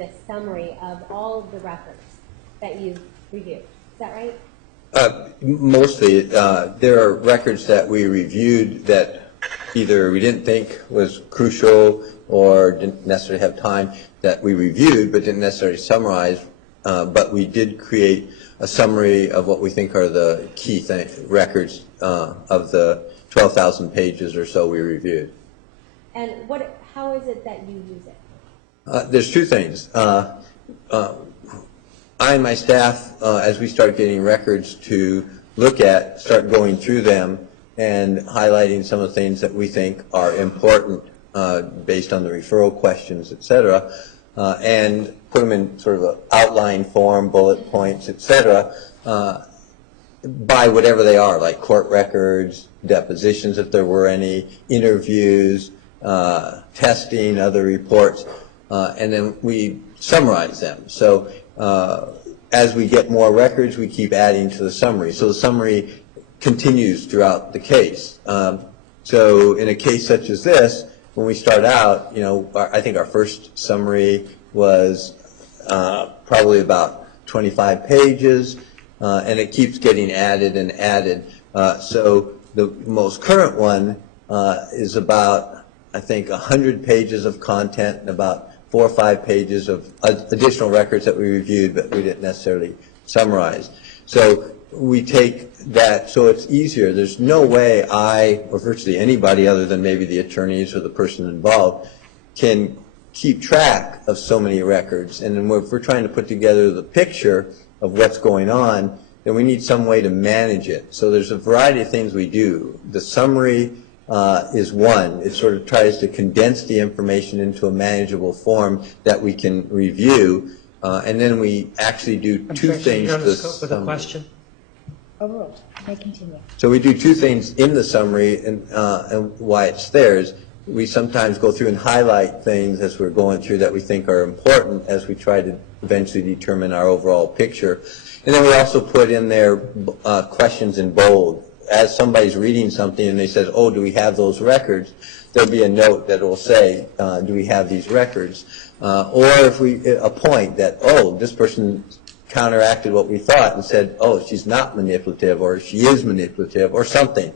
a summary of all of the records that you've reviewed. Is that right? Mostly. There are records that we reviewed that either we didn't think was crucial or didn't necessarily have time that we reviewed but didn't necessarily summarize, but we did create a summary of what we think are the key records of the 12,000 pages or so we reviewed. And how is it that you use it? There's two things. I and my staff, as we start getting records to look at, start going through them and highlighting some of the things that we think are important based on the referral questions, et cetera, and put them in sort of an outline form, bullet points, et cetera, by whatever they are, like court records, depositions if there were any, interviews, testing, other reports, and then we summarize them. So as we get more records, we keep adding to the summary. So the summary continues throughout the case. So in a case such as this, when we start out, I think our first summary was probably about 25 pages, and it keeps getting added and added. So the most current one is about, I think, 100 pages of content and about 4 or 5 pages of additional records that we reviewed but we didn't necessarily summarize. So we take that so it's easier. There's no way I, or virtually anybody other than maybe the attorneys or the person involved, can keep track of so many records. And then if we're trying to put together the picture of what's going on, then we need some way to manage it. So there's a variety of things we do. The summary is one. It sort of tries to condense the information into a manageable form that we can review, and then we actually do two things. The scope of the question. Overruled. May continue. So we do two things in the summary, and why it's there is we sometimes go through and highlight things as we're going through that we think are important as we try to eventually determine our overall picture. And then we also put in there questions in bold. As somebody's reading something and they say, oh, do we have those records? There'll be a note that will say, do we have these records? Or if a point that, oh, this person counteracted what we thought and said, oh, she's not manipulative or she is manipulative or something.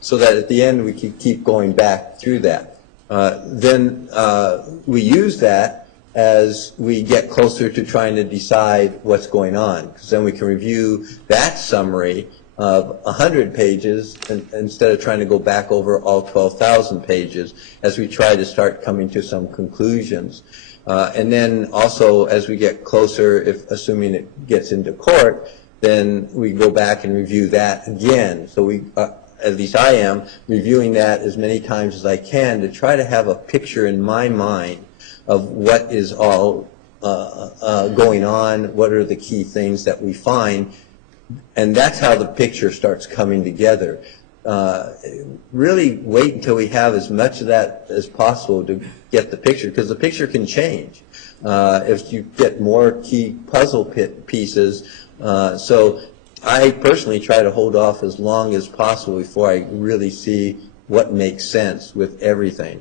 So that at the end we can keep going back through that. Then we use that as we get closer to trying to decide what's going on. Because then we can review that summary of 100 pages instead of trying to go back over all 12,000 pages as we try to start coming to some conclusions. And then also as we get closer, assuming it gets into court, then we go back and review that again. So we, at least I am, reviewing that as many times as I can to try to have a picture in my mind of what is all going on, what are the key things that we find. And that's how the picture starts coming together. Really wait until we have as much of that as possible to get the picture, because the picture can change if you get more key puzzle pieces. So I personally try to hold off as long as possible before I really see what makes sense with everything.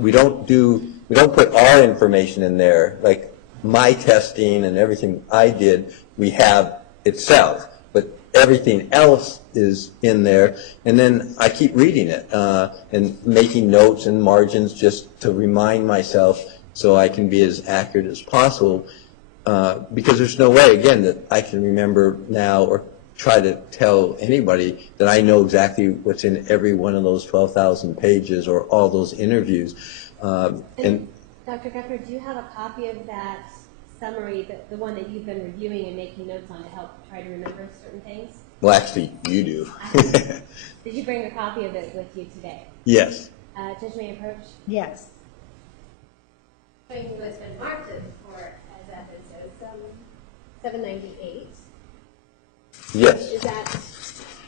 We don't put our information in there, like my testing and everything I did, we have itself. But everything else is in there, and then I keep reading it and making notes and margins just to remind myself so I can be as accurate as possible, because there's no way, again, that I can remember now or try to tell anybody that I know exactly what's in every one of those 12,000 pages or all those interviews. And Dr. Geffner, do you have a copy of that summary, the one that you've been reviewing and making notes on to help try to remember certain things? Well, actually, you do. Did you bring a copy of it with you today? Yes. Judge May approach? Yes. Showing who has been marked for as episode 798. Yes. Is that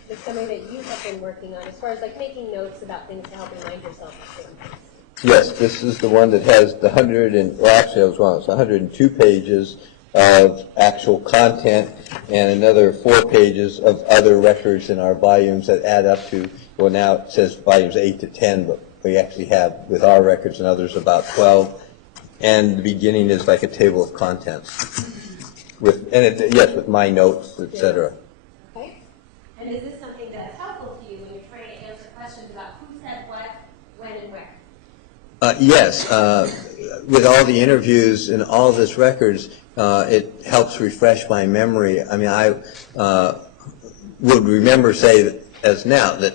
the summary that you have been working on as far as like making notes about things to help remind yourself of certain things? Yes, this is the one that has the 102 pages of actual content and another 4 pages of other records in our volumes that add up to, well, now it says volumes 8 to 10, but we actually have, with our records and others, about 12 and the beginning is like a table of contents with, yes, with my notes, etc. Okay. And is this something that's helpful to you when you're trying to answer questions about who said what, when, and where? Yes. With all the interviews and all this records, it helps refresh my memory. I mean, I would remember, say, as now, that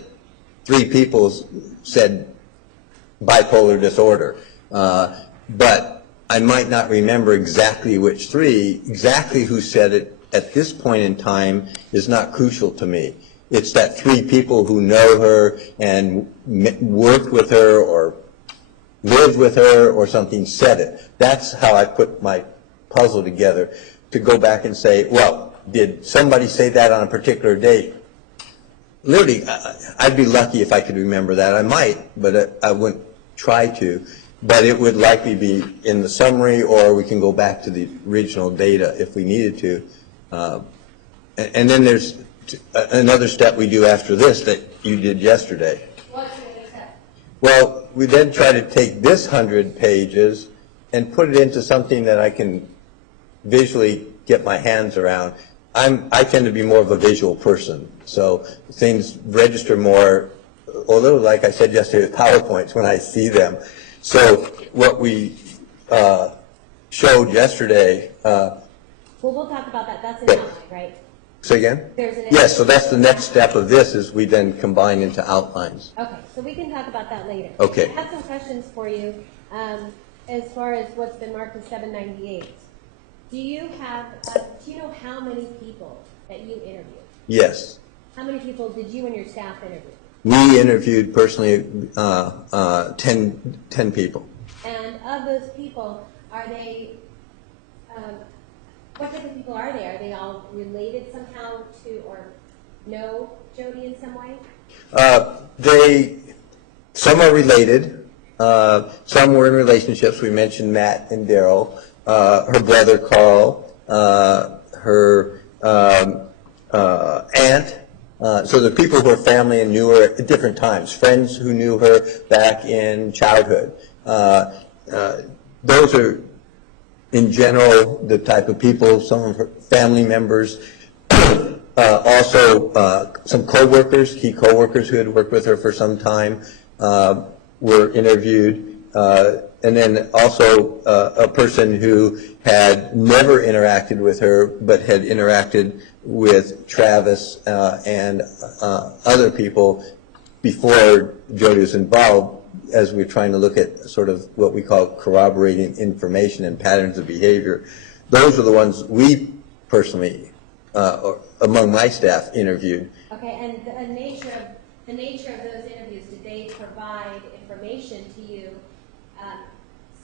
3 people said bipolar disorder, but I might not remember exactly which 3. Exactly who said it at this point in time is not crucial to me. It's that 3 people who know her and worked with her or lived with her or something said it. That's how I put my puzzle together, to go back and say, well, did somebody say that on a particular date? Literally, I'd be lucky if I could remember that. I might, but I wouldn't try to. But it would likely be in the summary, or we can go back to the original data if we needed to. And then there's another step we do after this that you did yesterday. What's the other step? Well, we then try to take this 100 pages and put it into something that I can visually get my hands around. I tend to be more of a visual person, so things register more, a little like I said yesterday with PowerPoints, when I see them. So what we showed yesterday. Well, we'll talk about that. That's an Yeah. outline, right? Say again? There's an Yes, so that's the next step of this, is we then combine into outlines. Okay, so we can talk about that later. Okay. I have some questions for you as far as what's been marked as 798. Do you know how many people that you interviewed? Yes. How many people did you and your staff interview? We interviewed personally 10 people. And of those people, are they, what type of people are they? Are they all related somehow to, or know Jodi in some way? Some are related. Some were in relationships. We mentioned Matt and Daryl. Her brother Carl, her aunt. So the people who are family and knew her at different times, friends who knew her back in childhood. Those are, in general, the type of people. Some of her family members. Also, some coworkers, key coworkers who had worked with her for some time, were interviewed. And then also a person who had never interacted with her, but had interacted with Travis and other people before Jodi was involved, as we're trying to look at sort of what we call corroborating information and patterns of behavior. Those are the ones we personally, or among my staff, interviewed. Okay, and the nature of those interviews, did they provide information to you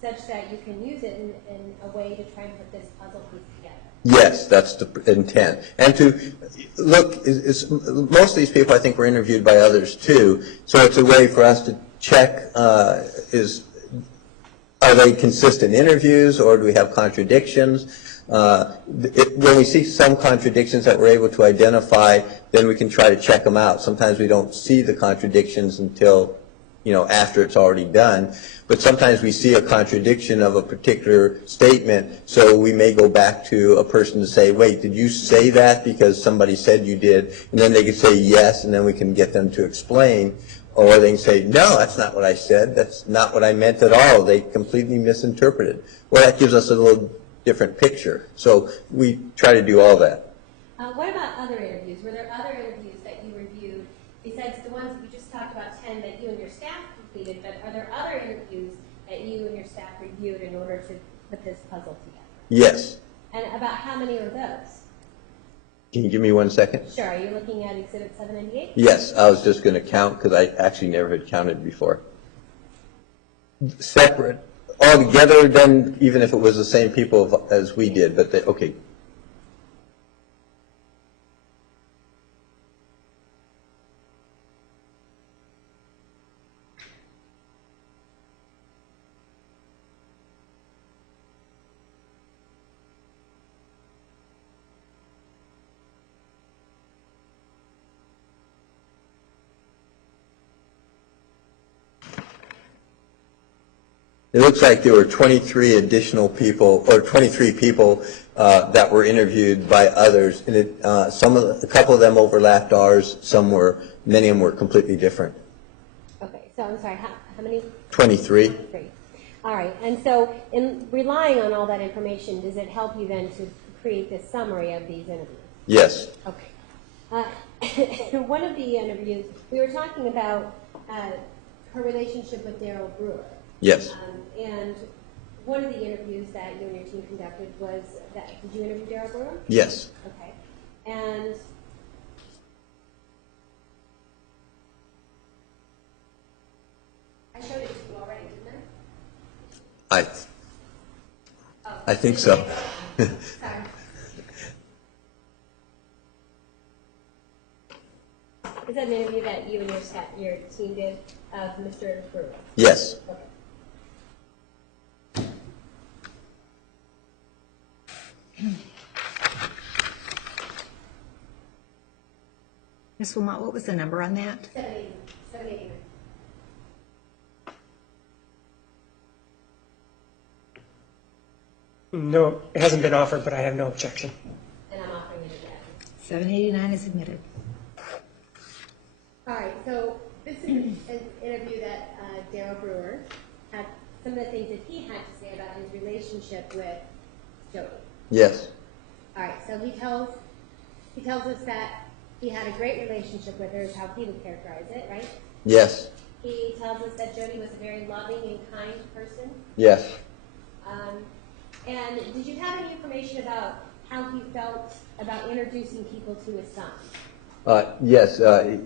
such that you can use it in a way to try and put this puzzle piece together? Yes, that's the intent. And to look, most of these people I think were interviewed by others too, so it's a way for us to check, are they consistent interviews, or do we have contradictions? When we see some contradictions that we're able to identify, then we can try to check them out. Sometimes we don't see the contradictions until, after it's already done. But sometimes we see a contradiction of a particular statement, so we may go back to a person to say, wait, did you say that because somebody said you did? And then they can say yes, and then we can get them to explain. Or they can say, no, that's not what I said. That's not what I meant at all. They completely misinterpreted. Well, that gives us a little different picture. So we try to do all that. What about other interviews? Were there other interviews that you reviewed besides the ones that we just talked about, 10 that you and your staff completed? But are there other interviews that you and your staff reviewed in order to put this puzzle together? Yes. And about how many are those? Can you give me 1 second? Sure. Are you looking at Exhibit 798? Yes, I was just going to count because I actually never had counted before. Separate, all together, then, even if it was the same people as we did, but okay. It looks like there were 23 additional people, or 23 people that were interviewed by others, and a couple of them overlapped ours. Many of them were completely different. Okay, so I'm sorry, how many? 23. 23. All right, and so in relying on all that information, does it help you then to create this summary of these interviews? Yes. Okay. In one of the interviews, we were talking about her relationship with Daryl Brewer. Yes. And one of the interviews that you and your team conducted was that, did you interview Daryl Brewer? Yes. Okay. And I showed it to you already, didn't I? I think so. Sorry. Is that an interview that you and your team did of Mr. Brewer? Yes. Okay. Ms. Wilmot, what was the number on that? 789. No, it hasn't been offered, but I have no objection. And I'm offering it again. 789 is admitted. All right, so this is an interview that Daryl Brewer had, some of the things that he had to say about his relationship with Jodi. Yes. All right, so he tells us that he had a great relationship with her, is how he would characterize it, right? Yes. He tells us that Jodi was a very loving and kind person. Yes. And did you have any information about how he felt about introducing people to his son? Yes.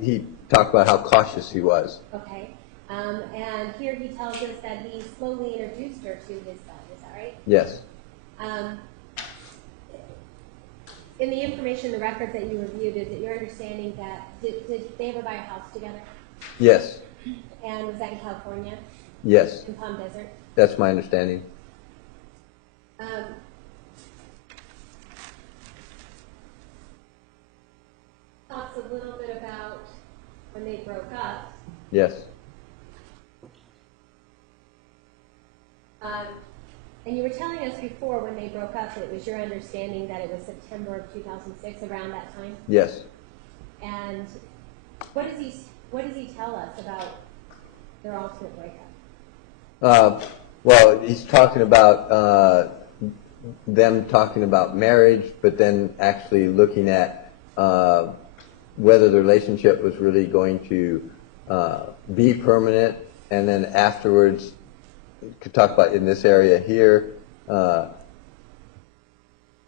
He talked about how cautious he was. Okay. And here he tells us that he slowly introduced her to his son. Is that right? Yes. In the information, the records that you reviewed, is it your understanding that did they ever buy a house together? Yes. And was that in California? Yes. In Palm Desert? That's my understanding. Talks a little bit about when they broke up. Yes. And you were telling us before when they broke up that it was your understanding that it was September of 2006, around that time. Yes. And what does he tell us about their ultimate breakup? Well, he's talking about them talking about marriage, but then actually looking at whether the relationship was really going to be permanent, and then afterwards, could talk about in this area here,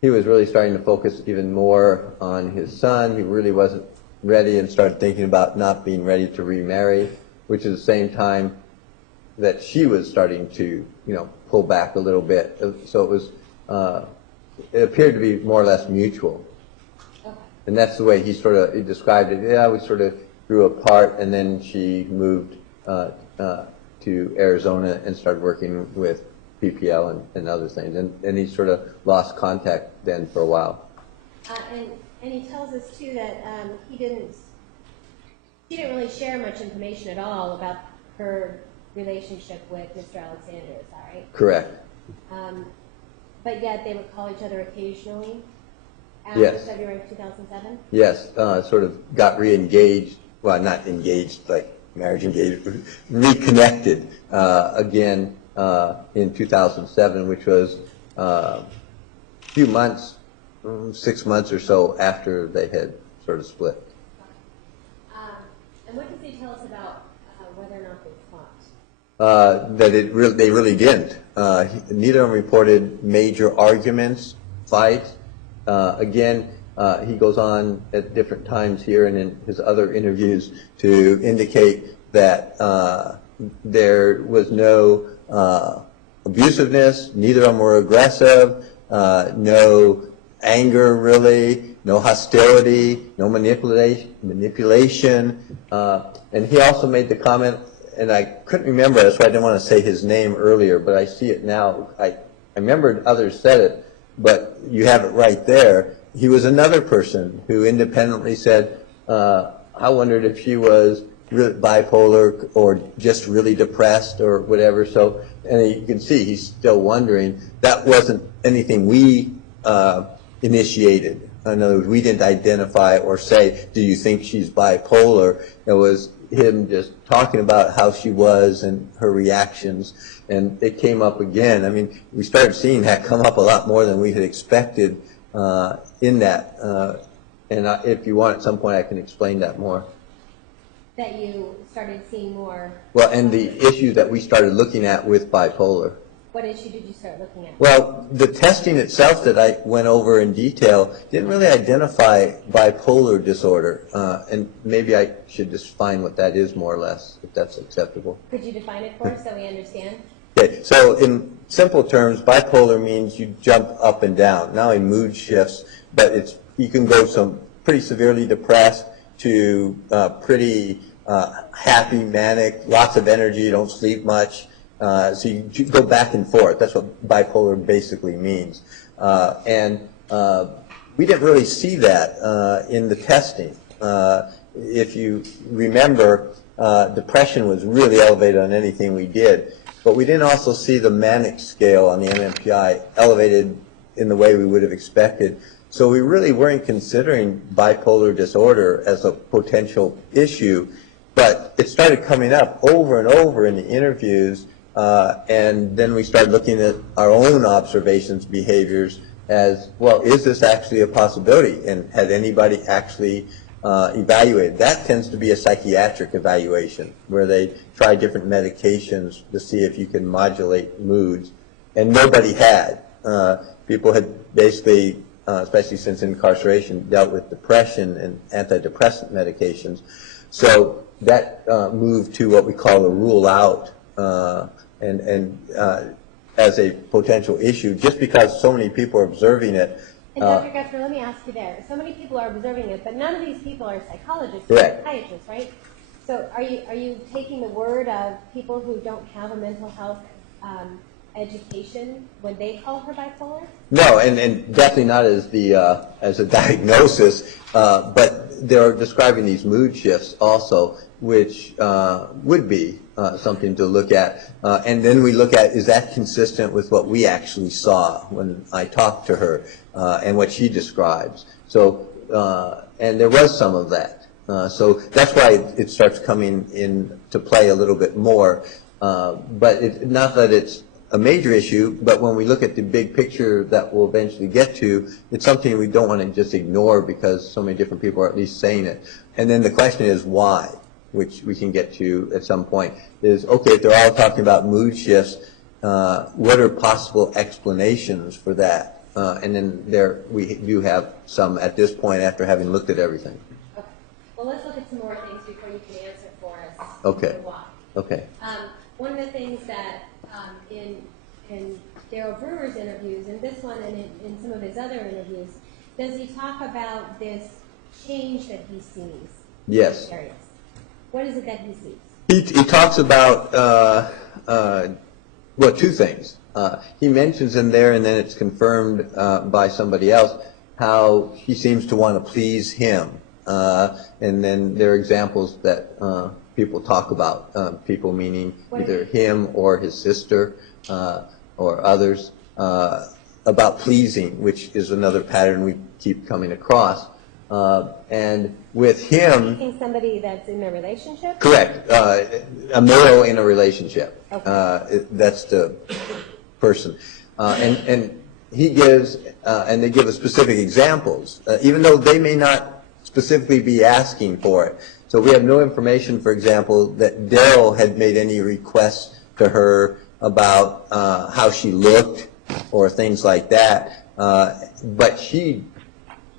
he was really starting to focus even more on his son. He really wasn't ready and started thinking about not being ready to remarry, which is the same time that she was starting to, pull back a little bit. So it was, it appeared to be more or less mutual. Okay. And that's the way he described it. Yeah, we sort of grew apart, and then she moved to Arizona and started working with PPL and other things. And he sort of lost contact then for a while. And he tells us too that he didn't really share much information at all about her relationship with Mr. Alexander. Is that right? Correct. But yet they would call each other occasionally after Yes. February of 2007? Yes, sort of got re-engaged, well, not engaged like marriage engaged, reconnected again in 2007, which was a few months, 6 months or so after they had sort of split. And what does he tell us about whether or not they fought? That they really didn't. Neither of them reported major arguments, fights. Again, he goes on at different times here and in his other interviews to indicate that there was no abusiveness, neither of them were aggressive, no anger really, no hostility, no manipulation. And he also made the comment, and I couldn't remember, that's why I didn't want to say his name earlier, but I see it now. I remembered others said it, but you have it right there. He was another person who independently said, I wondered if she was bipolar or just really depressed or whatever. So, and you can see he's still wondering. That wasn't anything we initiated. In other words, we didn't identify or say, do you think she's bipolar? It was him just talking about how she was and her reactions, and it came up again. I mean, we started seeing that come up a lot more than we had expected in that. And if you want, at some point, I can explain that more. That you started seeing more. Well, and the issue that we started looking at with bipolar. What issue did you start looking at? Well, the testing itself that I went over in detail didn't really identify bipolar disorder, and maybe I should define what that is more or less, if that's acceptable. Could you define it for us so we understand? Okay, so in simple terms, bipolar means you jump up and down, not only mood shifts, but you can go from pretty severely depressed to pretty happy, manic, lots of energy, you don't sleep much. So you go back and forth. That's what bipolar basically means. And we didn't really see that in the testing. If you remember, depression was really elevated on anything we did. But we didn't also see the manic scale on the MMPI elevated in the way we would have expected. So we really weren't considering bipolar disorder as a potential issue. But it started coming up over and over in the interviews. And then we started looking at our own observations, behaviors, as, well, is this actually a possibility? And had anybody actually evaluated? That tends to be a psychiatric evaluation, where they try different medications to see if you can modulate moods. And nobody had. People had basically, especially since incarceration, dealt with depression and antidepressant medications. So that moved to what we call a rule out. As a potential issue, just because so many people are observing it. And Dr. Guthrie, let me ask you there. So many people are observing it, but none of these people are psychologists or Correct. psychiatrists, right? So are you taking the word of people who don't have a mental health education when they call her bipolar? No, and definitely not as a diagnosis, but they're describing these mood shifts also, which would be something to look at. And then we look at, is that consistent with what we actually saw when I talked to her and what she describes? So, and there was some of that. So that's why it starts coming into play a little bit more. But not that it's a major issue, but when we look at the big picture that we'll eventually get to, it's something we don't want to just ignore because so many different people are at least saying it. And then the question is why, which we can get to at some point, is, okay, if they're all talking about mood shifts, what are possible explanations for that? And then we do have some at this point after having looked at everything. Okay. Well, let's look at some more things before you can answer for us. Okay. Why. Okay. One of the things that in Daryl Brewer's interviews, and this one and in some of his other interviews, does he talk about this change that he sees? Yes. Areas? What is it that he sees? He talks about, well, two things. He mentions in there, and then it's confirmed by somebody else, how he seems to want to please him. And then there are examples that people talk about, people meaning either him or his sister or others, about pleasing, which is another pattern we keep coming across. And with him... Seeking somebody that's in a relationship? Correct. A male in a relationship. Okay. That's the person. And he gives, and they give us specific examples, even though they may not specifically be asking for it. So we have no information, for example, that Daryl had made any requests to her about how she looked or things like that. But she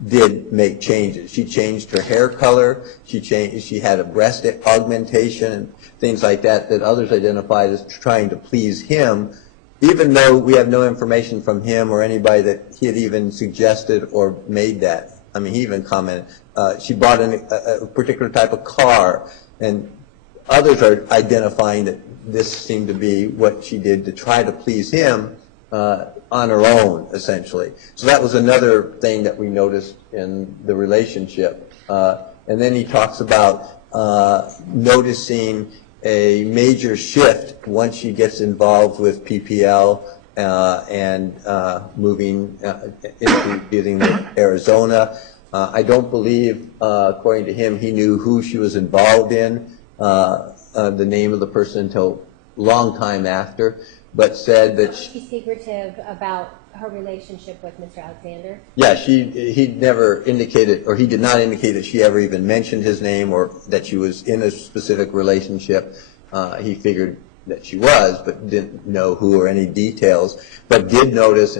did make changes. She changed her hair color. She had a breast augmentation and things like that others identified as trying to please him, even though we have no information from him or anybody that he had even suggested or made that. I mean, he even commented, she bought a particular type of car, and others are identifying that this seemed to be what she did to try to please him on her own, essentially. So that was another thing that we noticed in the relationship. And then he talks about noticing a major shift once she gets involved with PPL and moving into dealing with Arizona. I don't believe, according to him, he knew who she was involved in, the name of the person until long time after, but said that She's secretive about her relationship with Mr. Alexander. yeah, he never indicated, or he did not indicate that she ever even mentioned his name or that she was in a specific relationship. He figured that she was, but didn't know who or any details, but did notice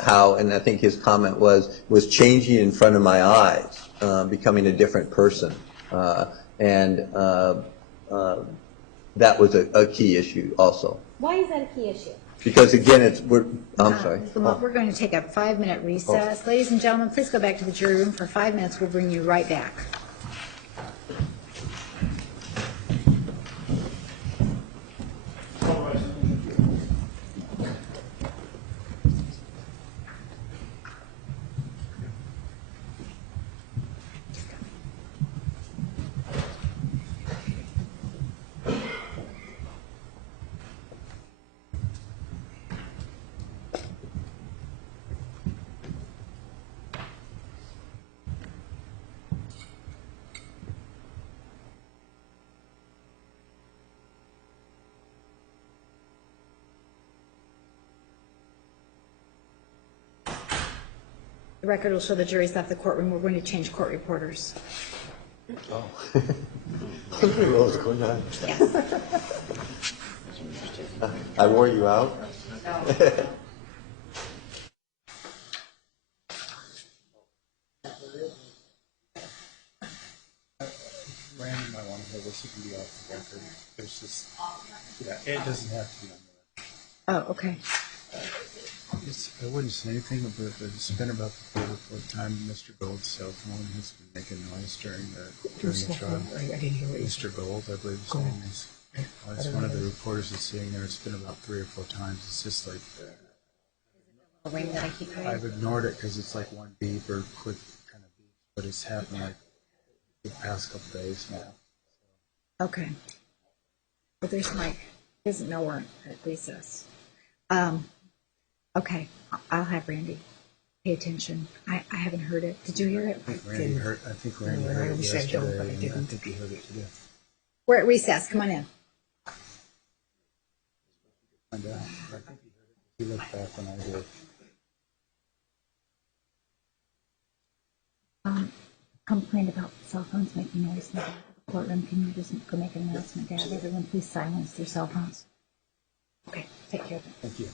how, and I think his comment was changing in front of my eyes, becoming a different person. And that was a key issue also. Why is that a key issue? Because again, I'm sorry. Mr. Lamont, we're going to take a 5-minute recess. Ladies and gentlemen, please go back to the jury room for 5 minutes. We'll bring you right back. The record will show the jury's left the courtroom. We're going to change court reporters. Oh. What was going on? Yes. I wore you out? Random, I want to have this, you can be off the record. There's just, yeah, it doesn't have to be on the record. Oh, okay. I wouldn't say anything, but it's been about the third or fourth time Mr. Gold's cell phone has been making noise during the trial. I didn't hear what you Mr. Gold, I believe his name is. It's one of the reporters that's sitting there. It's been about 3 or 4 times. It's just like, A ring that I keep hearing. I've ignored it because it's like one beep or quick kind of beep, but it's happened like the past couple days now. Okay. But there's Mike. He doesn't know we're at recess. Okay. I'll have Randy pay attention. I haven't heard it. Did you hear it? I think Randy heard it wish I yesterday, don't, but I and I didn't. think he heard it today. We're at recess. Come on in. Find out. I think he heard it. He looked back when I did. Complained about cell phones making noise in the back of the courtroom. Can you just go make an announcement, Dad? Everyone, please silence their cell phones. Okay. Take care of it. Thank you.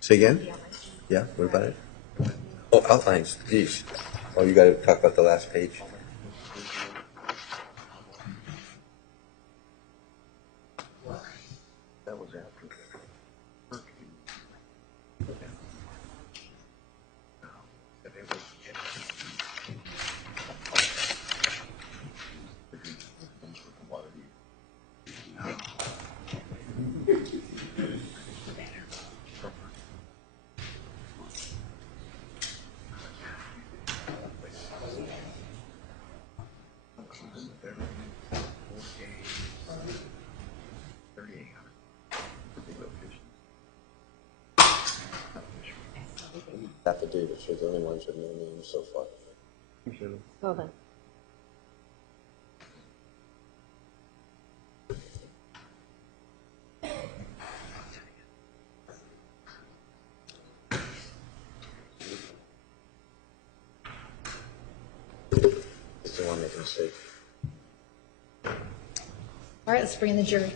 Say again? Yeah, what about it? Oh, outlines, geez. Oh, you gotta talk about the last page. That was after. Affidavits are the only ones with no names so far. Hold on. It's the one making a mistake. All right, let's bring in the jury.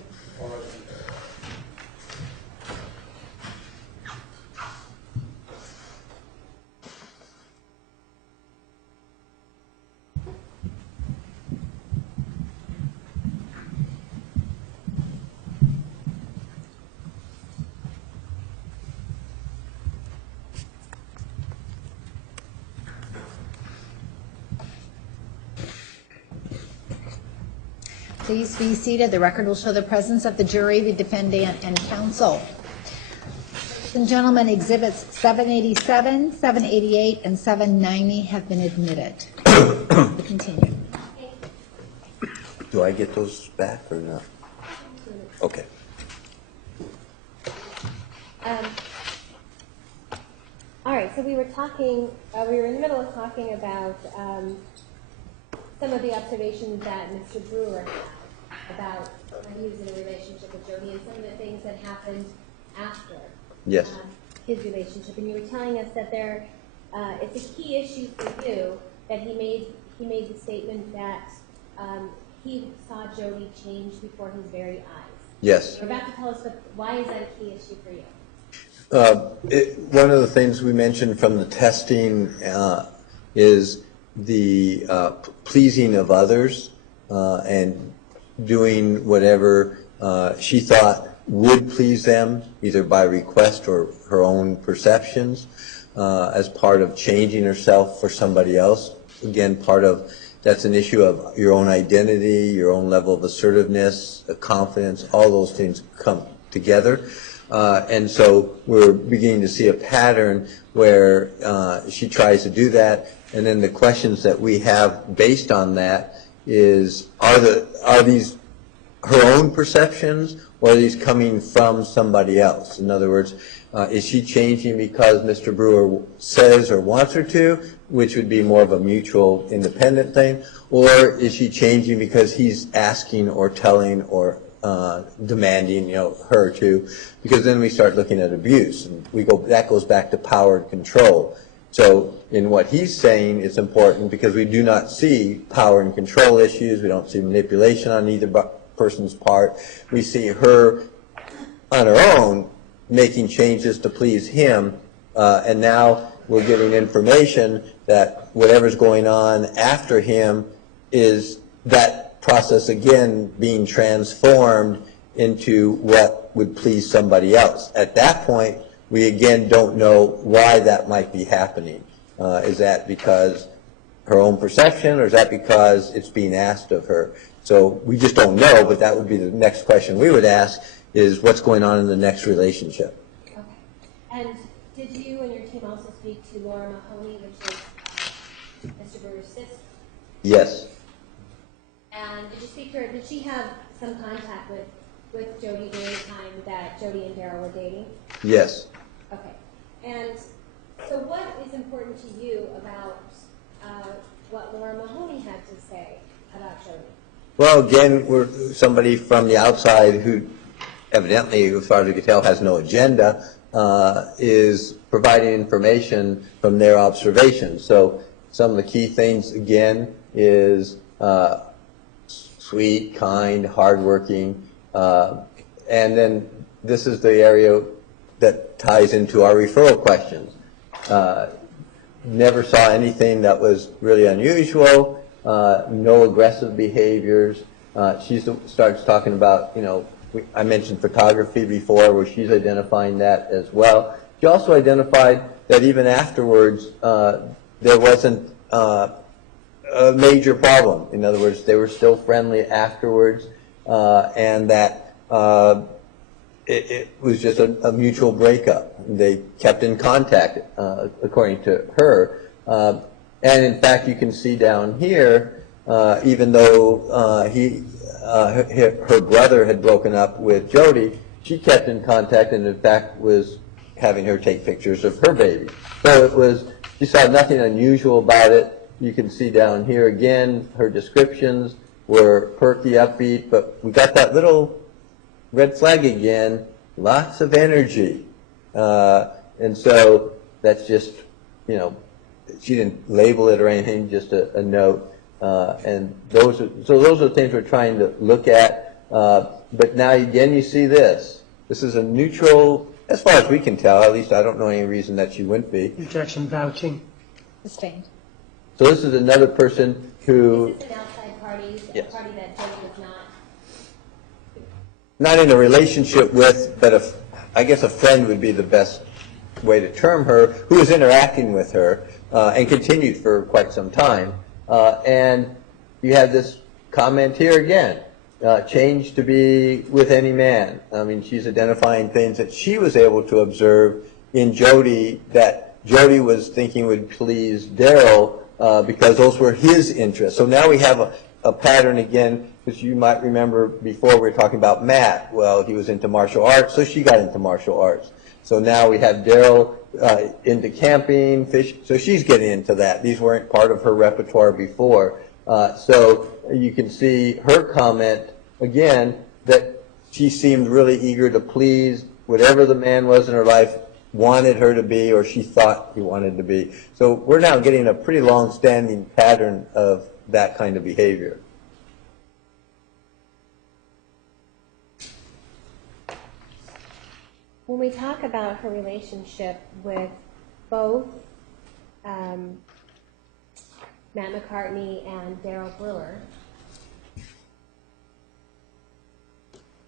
Please be seated. The record will show the presence of the jury, the defendant, and counsel. Ladies and gentlemen, exhibits 787, 788, and 790 have been admitted. We continue. Do I get those back or not? Okay. All right, so we were talking, we were in the middle of talking about some of the observations that Mr. Brewer had about when he was in a relationship with Jodi and some of the things that happened after Yes. His relationship. And you were telling us that it's a key issue for you that he made the statement that he saw Jodi change before his very eyes. Yes. You're about to tell us why is that a key issue for you? One of the things we mentioned from the testing is the pleasing of others and doing whatever she thought would please them, either by request or her own perceptions, as part of changing herself for somebody else. Again, that's an issue of your own identity, your own level of assertiveness, confidence, all those things come together. And so we're beginning to see a pattern where she tries to do that, and then the questions that we have based on that is, are these her own perceptions, or are these coming from somebody else? In other words, is she changing because Mr. Brewer says or wants her to, which would be more of a mutual independent thing, or is she changing because he's asking or telling or demanding, her to? Because then we start looking at abuse, and that goes back to power and control. So in what he's saying, it's important because we do not see power and control issues. We don't see manipulation on either person's part. We see her on her own making changes to please him, and now we're giving information that whatever's going on after him is that process again being transformed into what would please somebody else. At that point, we again don't know why that might be happening. Is that because her own perception, or is that because it's being asked of her? So we just don't know, but that would be the next question we would ask, is what's going on in the next relationship. Okay. And did you and your team also speak to Laura Mahoney, which is Mr. Brewer's sister? Yes. And did you speak to her? Did she have some contact with Jodi during the time that Jodi and Daryl were dating? Yes. Okay. And so what is important to you about what Laura Mahoney had to say about Jodi? Well, again, we're somebody from the outside who evidently, as far as we can tell, has no agenda, is providing information from their observations. So some of the key things, again, is sweet, kind, hardworking, and then this is the area that ties into our referral questions. Never saw anything that was really unusual, no aggressive behaviors. She starts talking about, I mentioned photography before, where she's identifying that as well. She also identified that even afterwards, there wasn't a major problem. In other words, they were still friendly afterwards, and that it was just a mutual breakup. They kept in contact, according to her. And in fact, you can see down here, even though her brother had broken up with Jodi, she kept in contact and in fact was having her take pictures of her baby. So you saw nothing unusual about it. You can see down here again, her descriptions were perky, upbeat, but we got that little red flag again, lots of energy. And so that's just, she didn't label it or anything, just a note. And those are the things we're trying to look at. But now again, you see this. This is a neutral, as far as we can tell, at least I don't know any reason that she wouldn't be. Objection, vouching. Sustained. So this is another person who... Is this an outside party, Yes. a party that Jodi was not in a relationship with, but I guess a friend would be the best way to term her, who was interacting with her and continued for quite some time. And you have this comment here again. changed to be with any man. I mean, she's identifying things that she was able to observe in Jodi that Jodi was thinking would please Daryl because those were his interests. So now we have a pattern again, because you might remember before we were talking about Matt. Well, he was into martial arts, so she got into martial arts. So now we have Daryl into camping, fish, so she's getting into that. These weren't part of her repertoire before. So you can see her comment, again, that she seemed really eager to please whatever the man was in her life wanted her to be, or she thought he wanted to be. So we're now getting a pretty long-standing pattern of that kind of behavior. When we talk about her relationship with both Matt McCartney and Daryl Brewer,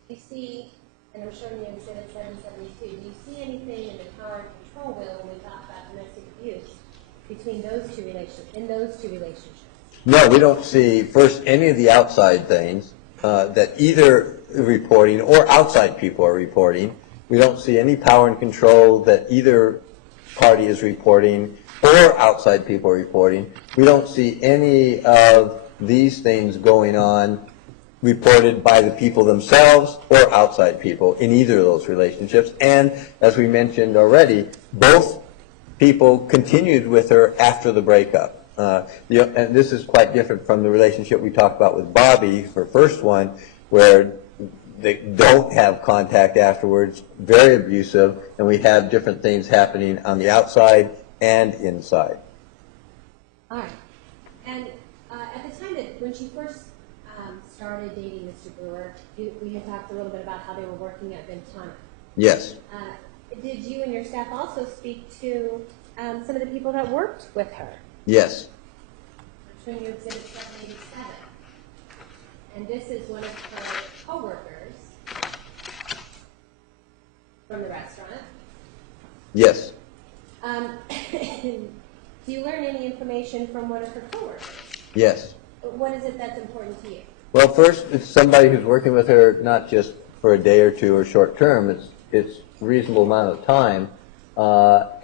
you see, and I'm showing you Exhibit 772, do you see anything in the power and control wheel when we talk about domestic abuse between those two relationships? No, we don't see, first, any of the outside things that either reporting or outside people are reporting. We don't see any power and control that either party is reporting or outside people are reporting. We don't see any of these things going on reported by the people themselves or outside people in either of those relationships. And as we mentioned already, both people continued with her after the breakup. And this is quite different from the relationship we talked about with Bobby, her first one, where they don't have contact afterwards, very abusive, and we have different things happening on the outside and inside. All right. And at the time that when she first started dating Mr. Brewer, we had talked a little bit about how they were working at Ventana. Yes. Did you and your staff also speak to some of the people that worked with her? Yes. I'm showing you Exhibit 787. And this is one of her coworkers from the restaurant. Yes. Do you learn any information from one of her coworkers? Yes. What is it that's important to you? Well, first, it's somebody who's working with her not just for a day or two or short term. It's a reasonable amount of time.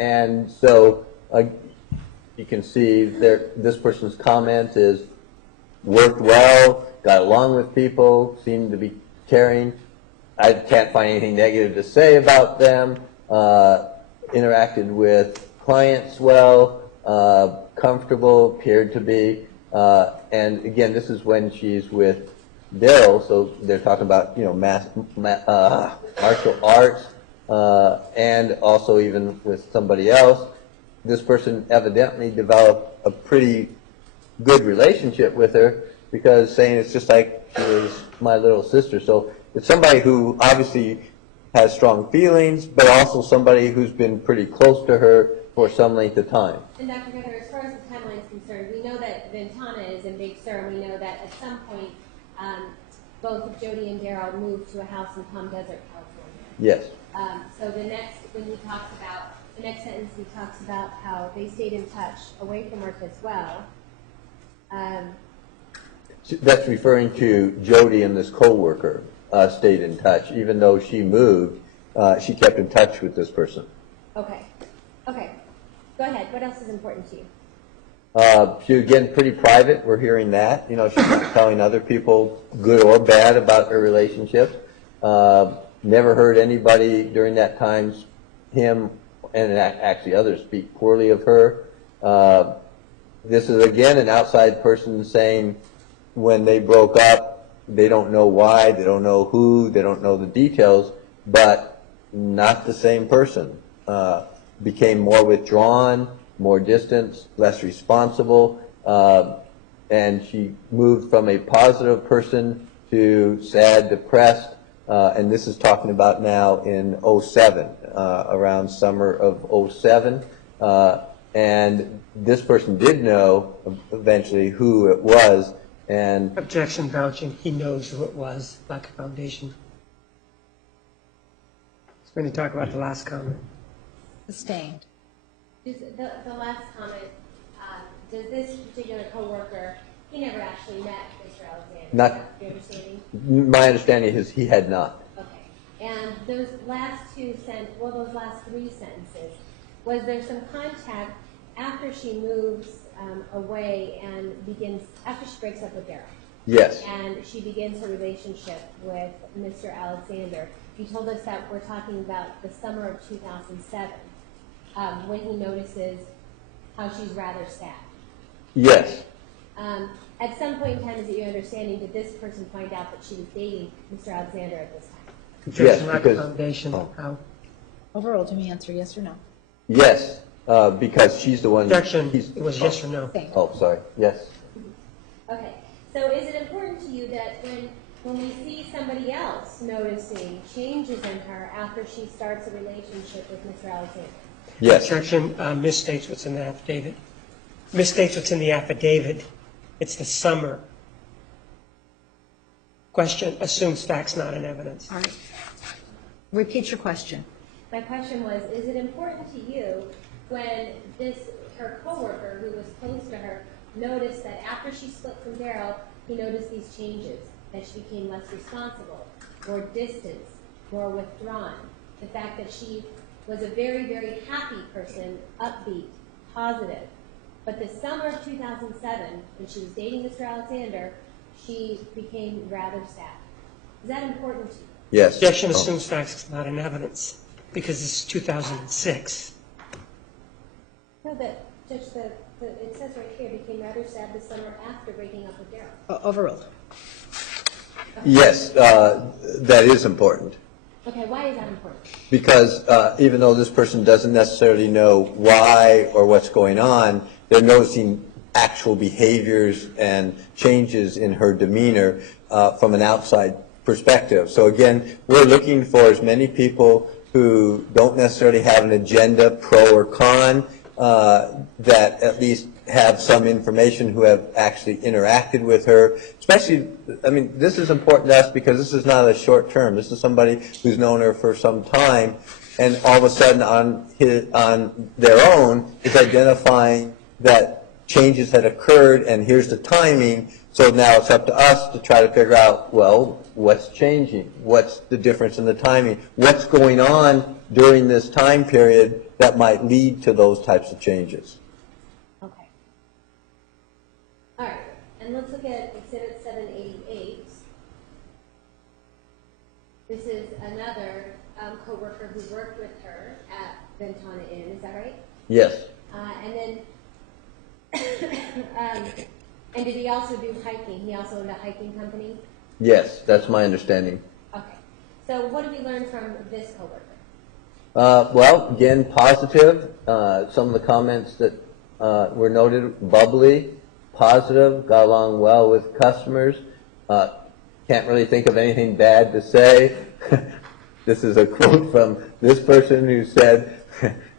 And so you can see there, this person's comment is worked well, got along with people, seemed to be caring. I can't find anything negative to say about them. Interacted with clients well, comfortable, appeared to be. And again, this is when she's with Daryl, so they're talking about, martial arts, and also even with somebody else. This person evidently developed a pretty good relationship with her, because saying it's just like she was my little sister. So it's somebody who obviously has strong feelings, but also somebody who's been pretty close to her for some length of time. And Dr. Greger, as far as the timeline is concerned, we know that Ventana is in Big Sur. We know that at some point both Jodi and Daryl moved to a house in Palm Desert, California. Yes. So the next sentence he talks about how they stayed in touch away from work as well. That's referring to Jodi and this coworker stayed in touch. Even though she moved, she kept in touch with this person. Okay. Go ahead. What else is important to you? She, again, pretty private. We're hearing that. She's not telling other people, good or bad, about her relationship. Never heard anybody during that time, him and actually others, speak poorly of her. This is, again, an outside person saying when they broke up, they don't know why, they don't know who, they don't know the details, but not the same person. Became more withdrawn, more distant, less responsible, and she moved from a positive person to sad, depressed, and this is talking about now in 07, around summer of 07, and this person did know eventually who it was, and Objection, vouching. He knows who it was. Lack of foundation. So we're going to talk about the last comment. Sustained. The last comment, does this particular coworker he never actually met Mr. Alexander. Not- Is that your understanding? My understanding is he had not. Okay. And those last those last three sentences, was there some contact after she moves away and after she breaks up with Daryl? Yes. And she begins her relationship with Mr. Alexander. You told us that we're talking about the summer of 2007, when he notices how she's rather sad. Yes. At some point in time, is it your understanding, did this person find out that she was dating Mr. Alexander at this time? Objection, lack of because- foundation. oh. How? Overruled, you may answer yes or no. Yes, because she's the one. Objection, he's- it was yes or no. Same. Oh, sorry. Yes. Okay, so is it important to you that when we see somebody else noticing changes in her after she starts a relationship with Mr. Alexander? Yes. Objection, misstates what's in the affidavit. Misstates what's in the affidavit. It's the summer. Question, assumes facts not in evidence. All right. Repeat your question. My question was, is it important to you when her coworker, who was close to her, noticed that after she split from Daryl, he noticed these changes, that she became less responsible, more distant, more withdrawn, the fact that she was a very, very happy person, upbeat, positive. But the summer of 2007, when she was dating Mr. Alexander, she became rather sad. Is that important to you? Yes. Objection, Oh. assumes facts not in evidence, because this is 2006. No, Judge, it says right here, became rather sad this summer after breaking up with Daryl. Overruled. Yes, that is important. Okay, why is that important? Because even though this person doesn't necessarily know why or what's going on, they're noticing actual behaviors and changes in her demeanor from an outside perspective. So again, we're looking for as many people who don't necessarily have an agenda, pro or con, that at least have some information, who have actually interacted with her. Especially, I mean, this is important to us because this is not a short term. This is somebody who's known her for some time, and all of a sudden on their own is identifying that changes had occurred, and here's the timing. So now it's up to us to try to figure out, well, what's changing? What's the difference in the timing? What's going on during this time period that might lead to those types of changes? Okay. All right, and let's look at Exhibit 788. This is another coworker who worked with her at Ventana Inn, is that right? Yes. And then, and did he also do hiking? He also owned a hiking company? Yes, that's my understanding. Okay. So what did we learn from this coworker? Well, again, positive. Some of the comments that were noted, bubbly, positive, got along well with customers. Can't really think of anything bad to say. This is a quote from this person who said,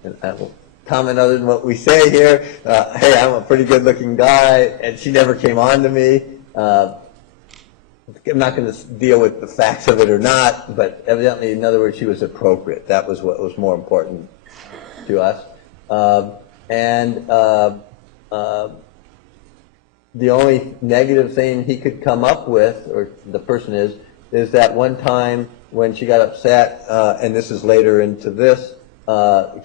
and I will comment other than what we say here, hey, I'm a pretty good-looking guy, and she never came on to me. I'm not going to deal with the facts of it or not, but evidently, in other words, she was appropriate. That was what was more important to us. The only negative thing he could come up with, or the person is that one time when she got upset, and this is later into this,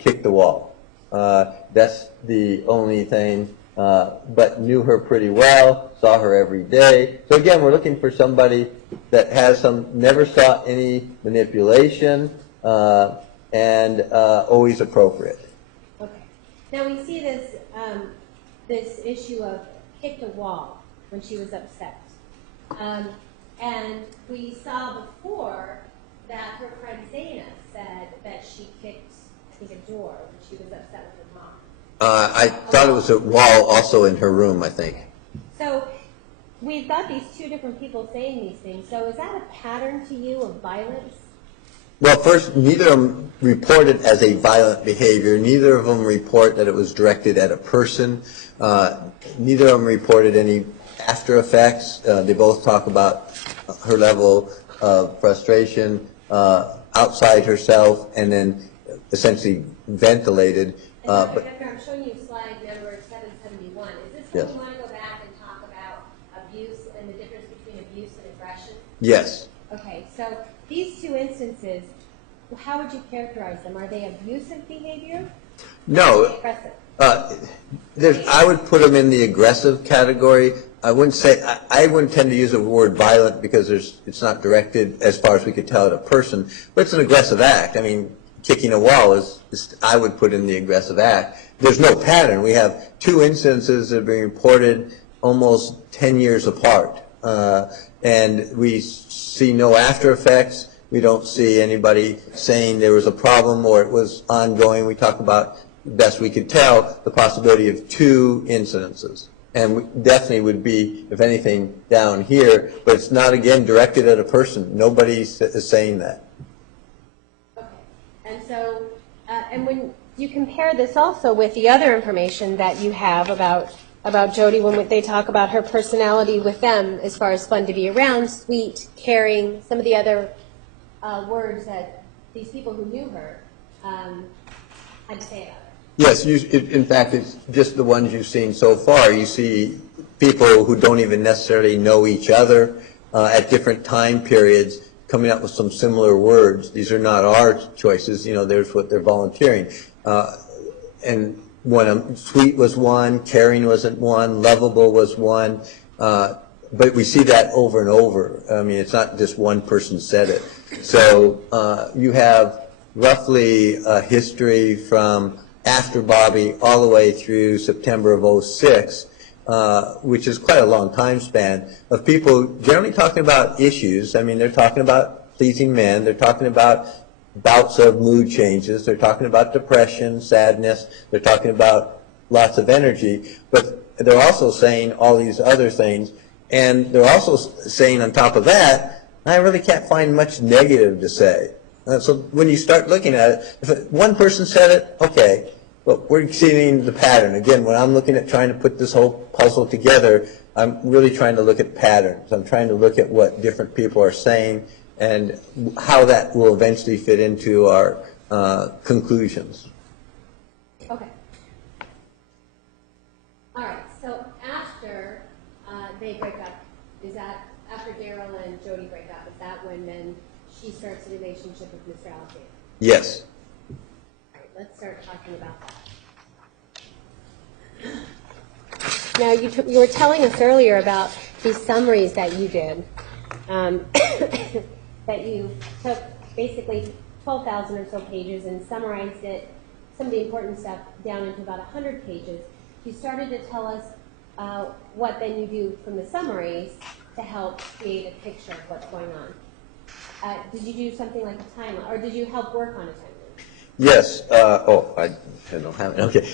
kicked the wall. That's the only thing, but knew her pretty well, saw her every day. So again, we're looking for somebody that has never saw any manipulation, and always appropriate. Okay. Now we see this, this issue of kicked a wall when she was upset. And we saw before that her friend Zana said that she kicked, I think, a door when she was upset with her mom. I thought it was a wall also in her room, I think. So we've got these two different people saying these things. So is that a pattern to you of violence? Well, first, neither of them reported as a violent behavior. Neither of them report that it was directed at a person. Neither of them reported any after effects. They both talk about her level of frustration outside herself, and then essentially ventilated. And Dr. I'm showing you slide number 771. Is this Yes. when you want to go back and talk about Yes. Okay, so these two instances, how would you characterize them? Are they abusive behavior? No. Aggressive? I would put them in the aggressive category. I wouldn't tend to use the word violent because it's not directed, as far as we could tell, at a person, but it's an aggressive act. I mean, kicking a wall I would put in the aggressive act. There's no pattern. We have two instances that have been reported almost 10 years apart, and we see no after effects. We don't see anybody saying there was a problem or it was ongoing. We talk about, best we could tell, the possibility of two incidences. And we definitely would be, if anything, down here, but it's not, again, directed at a person. Nobody is saying that. Okay, and so, and when you compare this also with the other information that you have about Jodi, when they talk about her personality with them, as far as fun to be around, sweet, caring, some of the other words that these people who knew her had to say about her. Yes, in fact, it's just the ones you've seen so far. You see people who don't even necessarily know each other at different time periods coming up with some similar words. These are not our choices. There's what they're volunteering. And sweet was one, caring wasn't one, lovable was one. But we see that over and over. I mean, it's not just one person said it. So you have roughly a history from after Bobby all the way through September of 06, which is quite a long time span, of people generally talking about issues. I mean, they're talking about pleasing men. They're talking about bouts of mood changes. They're talking about depression, sadness. They're talking about lots of energy. But they're also saying all these other things. And they're also saying on top of that, I really can't find much negative to say. So when you start looking at it, if one person said it, okay, but we're seeing the pattern. Again, when I'm looking at trying to put this whole puzzle together, I'm really trying to look at patterns. I'm trying to look at what different people are saying and how that will eventually fit into our conclusions. Okay. All right, so after they break up, is that after Daryl and Jodi break up, is that when then she starts a relationship with Mr. Alexander? Yes. All right, let's start talking about that. Now, you were telling us earlier about these summaries that you did, that you took basically 12,000 or so pages and summarized it, some of the important stuff, down into about 100 pages. You started to tell us what then you do from the summaries to help create a picture of what's going on. Did you do something like a timeline, or did you help work on a timeline? Yes. I don't have it. Okay.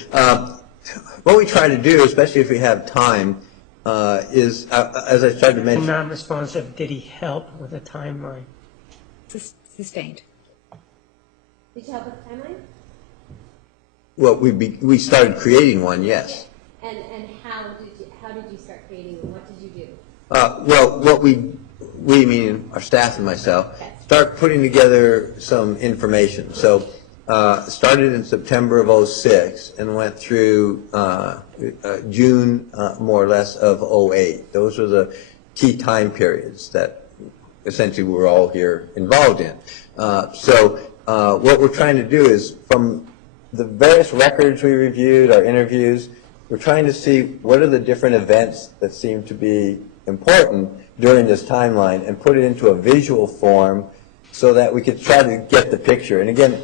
What we try to do, especially if we have time, is, as I started to mention... Non-responsive, did he help with a timeline? Sustained. Did you help with the timeline? Well, we started creating one, yes. And how did you start creating them? What did you do? Well, what we meaning our staff and myself, start putting together some information. So started in September of 06 and went through June, more or less, of 08. Those were the key time periods that essentially we're all here involved in. So what we're trying to do is, from the various records we reviewed, our interviews, we're trying to see what are the different events that seem to be important during this timeline and put it into a visual form so that we could try to get the picture. And again,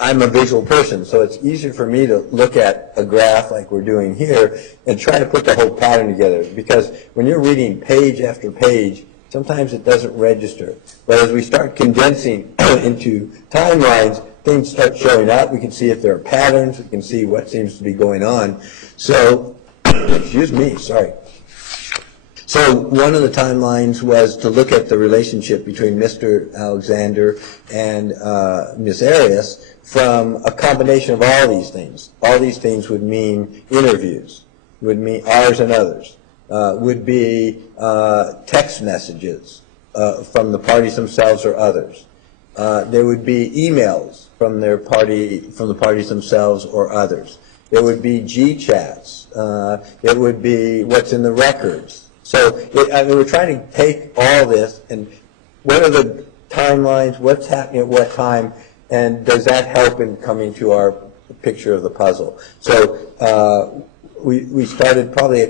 I'm a visual person, so it's easier for me to look at a graph like we're doing here and try to put the whole pattern together, because when you're reading page after page, sometimes it doesn't register. But as we start condensing into timelines, things start showing up. We can see if there are patterns. We can see what seems to be going on. So, excuse me, sorry. So one of the timelines was to look at the relationship between Mr. Alexander and Ms. Arias from a combination of all these things. All these things would mean interviews, would mean ours and others, would be text messages from the parties themselves or others. There would be emails from the parties themselves or others. There would be G-chats. It would be what's in the records. So I mean, we're trying to take all this and what are the timelines, what's happening at what time, and does that help in coming to our picture of the puzzle? So we started probably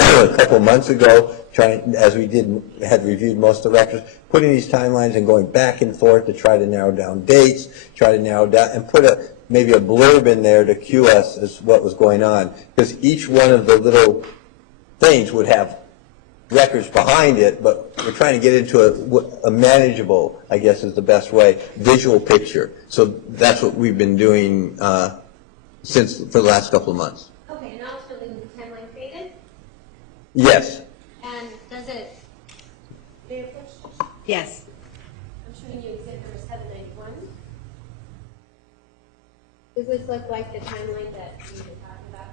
a couple of months ago, trying, as we had reviewed most of the records, putting these timelines and going back and forth to try to narrow down dates, try to narrow down, and put maybe a blurb in there to cue us as what was going on. Because each one of the little things would have records behind it, but we're trying to get into a manageable, I guess is the best way, visual picture. So that's what we've been doing for the last couple of months. Okay, and ultimately was the timeline faded? Yes. And does it, Yes. I'm showing you exhibit number 791. Does this look like the timeline that we were talking about?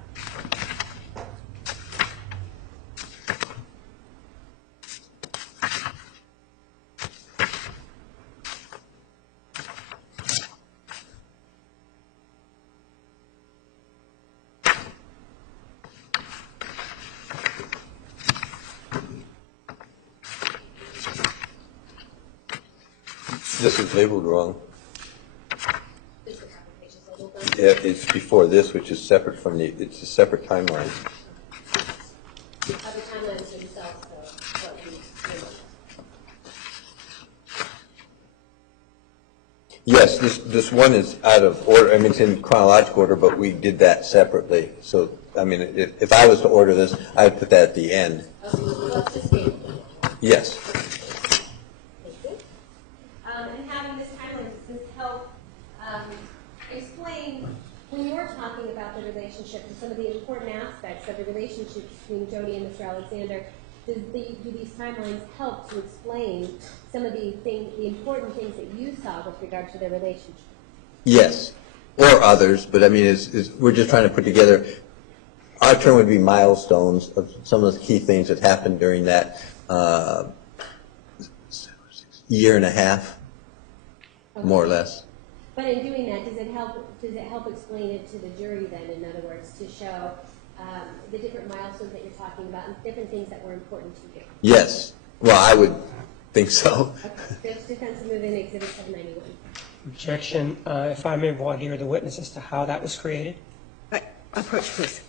This is labeled wrong. Just a couple pages labeled. Yeah, it's before this, which is separate from it's a separate timeline. The timelines themselves, though, what we labeled. Yes, this one is out of order. I mean, it's in chronological order, but we did that separately. So, I mean, if I was to order this, I would put that at the end. Okay, so let's just wait. Yes. Thank you. And having this timeline, does this help explain, when you're talking about the relationship and some of the important aspects of the relationship between Jodi and Mr. Alexander, do these timelines help to explain some of the important things that you saw with regard to their relationship? Yes, or others, but I mean, we're just trying to put together, our term would be milestones of some of the key things that happened during that year and a half, more or less. But in doing that, does it help explain it to the jury then, in other words, to show the different milestones that you're talking about and different things that were important to you? Yes. Well, I would think so. Okay. Defense move in exhibit 791. Objection. If I may voir dire the witness as to how that was created. Approach, please.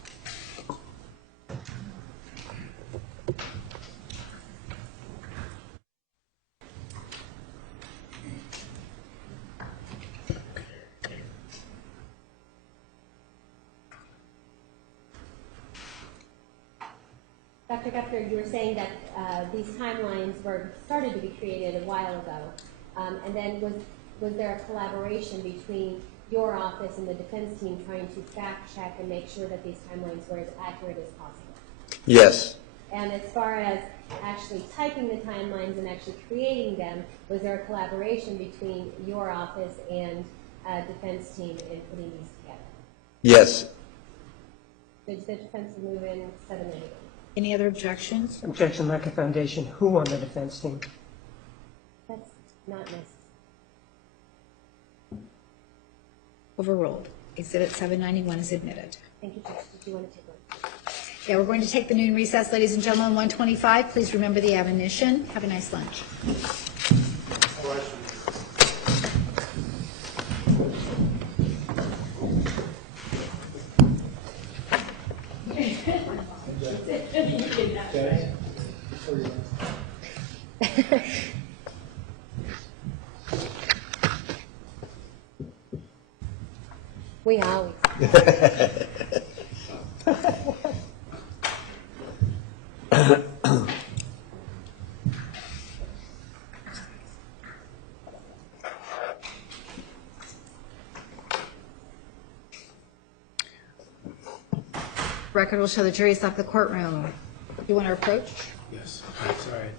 Dr. Geffner, you were saying that these timelines started to be created a while ago, and then was there a collaboration between your office and the defense team trying to fact check and make sure that these timelines were as accurate as possible? Yes. And as far as actually typing the timelines and actually creating them, was there a collaboration between your office and defense team in putting these together? Yes. Did the defense move in 791? Any other objections? Objection, lack of foundation. Who on the defense team? That's not necessary. Overruled. Exhibit 791 is admitted. Thank you, Judge. Did you want to take one? Yeah, we're going to take the noon recess, ladies and gentlemen, 1:25. Please remember the admonition. Have a nice lunch. We always. Record will show the jury's left the courtroom. You want to approach? Yes, that's all right.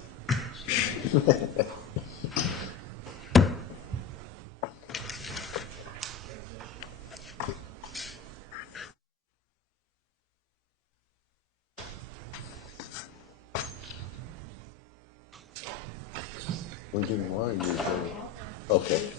We're doing more usually. Okay.